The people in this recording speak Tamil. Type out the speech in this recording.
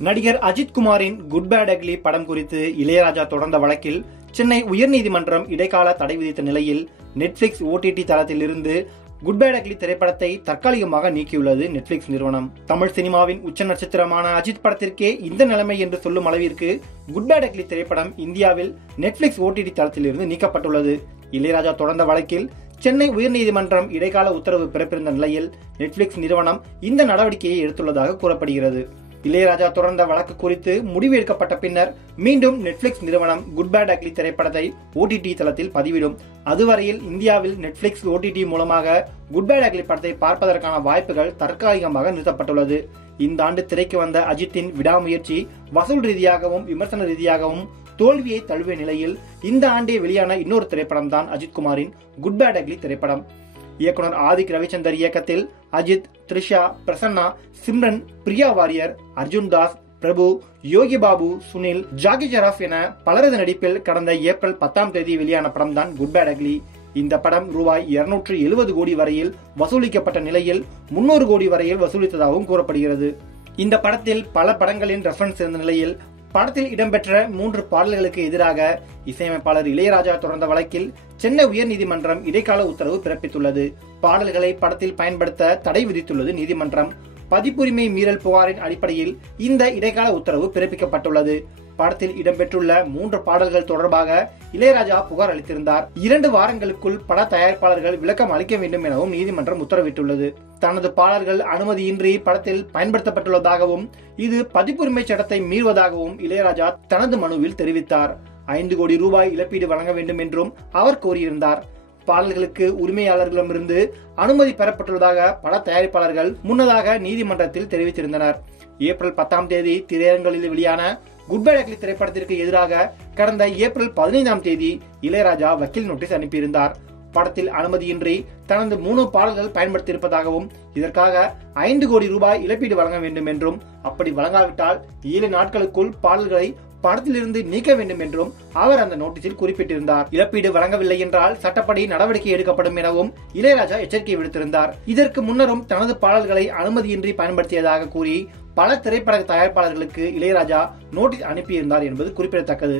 நடிகர் அஜித் குமாரின் குட் பேட் அக்லி படம் குறித்து இளையராஜா தொடர்ந்த வழக்கில் சென்னை உயர்நீதிமன்றம் இடைக்கால தடை விதித்த நிலையில் நெட்ஃபிளிக்ஸ் OTT தளத்தில் இருந்து குட் பேட் அக்லி திரைப்படத்தை தற்காலிகமாக நீக்கியுள்ளது நெட்ஃபிளிக்ஸ் நிறுவனம். தமிழ் சினிமாவின் உச்ச நட்சத்திரமான அஜித் படத்திற்கே இந்த நிலைமை என்று சொல்லும் அளவிற்கு குட் பேட் அக்லி திரைப்படம் இந்தியாவில் நெட்ஃபிளிக்ஸ் OTT தளத்தில் இருந்து நீக்கப்பட்டுள்ளது. இளையராஜா தொடர்ந்த வழக்கில் சென்னை உயர்நீதிமன்றம் இடைக்கால உத்தரவு பிறப்பிருந்த நிலையில் நெட்ஃபிளிக்ஸ் நிறுவனம் இந்த நடவடிக்கையை எடுத்துள்ளதாக கூறப்படுகிறது. இளையராஜா தொடர்ந்த வழக்கு குறித்து முடிவு எடுக்கப்பட்ட பின்னர் மீண்டும் நெட்ஃபிளிக்ஸ் நிறுவனம் குட் பேட் அக்லி திரைப்படத்தை OTT தளத்தில் பதிவிடும். அதுவரையில் இந்தியாவில் நெட்ஃபிளிக்ஸ் OTT மூலமாக குட் பேட் அக்லி படத்தை பார்ப்பதற்கான வாய்ப்புகள் தற்காலிகமாக நிறுத்தப்பட்டுள்ளது. இந்த ஆண்டு திரைக்கு வந்த அஜித்தின் விடாமுயற்சி வசூல் ரீதியாகவும் விமர்சன ரீதியாகவும் தோல்வியை தழுவிய நிலையில் இந்த ஆண்டே வெளியான இன்னொரு திரைப்படம் தான் அஜித் குமாரின் குட் பேட் அக்லி திரைப்படம். இயக்குனர் ஆதிக் ரவிச்சந்தர் இயக்கத்தில் அஜித், த்ரிஷா, பிரசன்னா, சிம்ரன், பிரியா வாரியர், அர்ஜுன் தாஸ், பிரபு, யோகி பாபு, சுனில், ஜாக்கி ஜராஃப் என பலரது நடிப்பில் கடந்த ஏப்ரல் 10 வெளியான படம் தான் குட் பேட் அக்லி. இந்த படம் ரூபாய் 270 கோடி வரையில் வசூலிக்கப்பட்ட நிலையில் 300 கோடி வரையில் வசூலித்ததாகவும் கூறப்படுகிறது. இந்த படத்தில் பல படங்களின் ரெஃபரன்ஸ் இருந்த நிலையில் படத்தில் இடம்பெற்ற 3 பாடல்களுக்கு எதிராக இசையமைப்பாளர் இளையராஜா தொடர்ந்த வழக்கில் சென்னை உயர்நீதிமன்றம் இடைக்கால உத்தரவு பிறப்பித்துள்ளது. பாடல்களை படத்தில் பயன்படுத்த தடை விதித்துள்ளது நீதிமன்றம். பதிப்புரிமை மீறல் புகாரின் அடிப்படையில் இந்த இடைக்கால உத்தரவு பிறப்பிக்கப்பட்டுள்ளது. படத்தில் இடம்பெற்றுள்ள 3 பாடல்கள் தொடர்பாக இளையராஜா புகார் அளித்திருந்தார். 2 வாரங்களுக்குள் பட தயாரிப்பாளர்கள் விளக்கம் அளிக்க வேண்டும் எனவும் நீதிமன்றம் உத்தரவிட்டுள்ளது. தனது பாடல்கள் அனுமதியின்றி படத்தில் பயன்படுத்தப்பட்டுள்ளதாகவும் இது பதிப்புரிமை சட்டத்தை மீறுவதாகவும் இளையராஜா தனது மனுவில் தெரிவித்தார். 5 கோடி ரூபாய் இழப்பீடு வழங்க வேண்டும் என்றும் அவர் கோரியிருந்தார். பாடல்களுக்கு உரிமையாளர்களிடமிருந்து அனுமதி பெறப்பட்டுள்ளதாக பட தயாரிப்பாளர்கள் முன்னதாக நீதிமன்றத்தில் தெரிவித்திருந்தனர். ஏப்ரல் 10 திரையரங்களில் வெளியான குட் பேட் அக்லி திரைப்படத்திற்கு எதிராக கடந்த ஏப்ரல் 15 இளையராஜா வக்கீல் நோட்டீஸ் அனுப்பியிருந்தார். படத்தில் அனுமதியின்றி தனது 3 பாடல்கள் பயன்படுத்தியிருப்பதாகவும் இதற்காக 5 கோடி ரூபாய் இழப்பீடு வழங்க வேண்டும் என்றும் அப்படி வழங்காவிட்டால் 7 நாட்களுக்குள் பாடல்களை படத்திலிருந்து நீக்க வேண்டும் என்றும் அவர் அந்த நோட்டீஸில் குறிப்பிட்டிருந்தார். இழப்பீடு வழங்கவில்லை என்றால் சட்டப்படி நடவடிக்கை எடுக்கப்படும் எனவும் இளையராஜா எச்சரிக்கை விடுத்திருந்தார். இதற்கு முன்னரும் தனது பாடல்களை அனுமதியின்றி பயன்படுத்தியதாக கூறி பல திரைப்பட தயாரிப்பாளர்களுக்கு இளையராஜா நோட்டீஸ் அனுப்பியிருந்தார் என்பது குறிப்பிடத்தக்கது.